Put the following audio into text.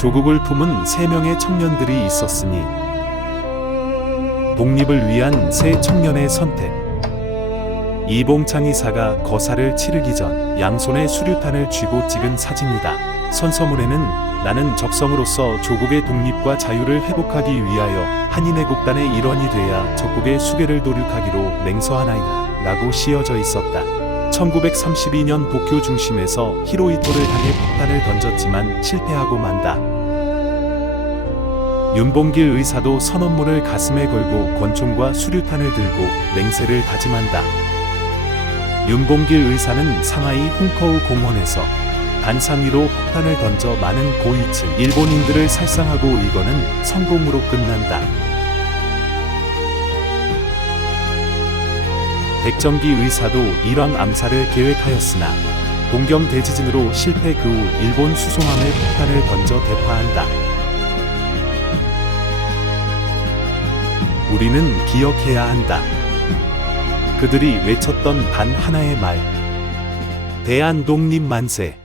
조국을 품은 세 명의 청년들이 있었으니 독립을 위한 새 청년의 선택. 이봉창 이사가 거사를 치르기 전 양손에 수류탄을 쥐고 찍은 사진이다. 선서문에는 나는 적성으로서 조국의 독립과 자유를 회복하기 위하여 한인애국단의 일원이 돼야 적국의 수계를 도륙하기로 맹서하나이다. 라고 씌어져 있었다. 1932년 도쿄 중심에서 히로이토를 향해 폭탄을 던졌지만 실패하고 만다. 윤봉길 의사도 선언문을 가슴에 걸고 권총과 수류탄을 들고 맹세를 다짐한다. 윤봉길 의사는 상하이 홍커우 공원에서 단상 위로 폭탄을 던져 많은 고위층 일본인들을 살상하고 이거는 성공으로 끝난다. 백정기 의사도 일왕 암살을 계획하였으나 동경 대지진으로 실패 그 후 일본 수송함에 폭탄을 던져 대파한다. 우리는 기억해야 한다. 그들이 외쳤던 단 하나의 말. 대한 독립 만세.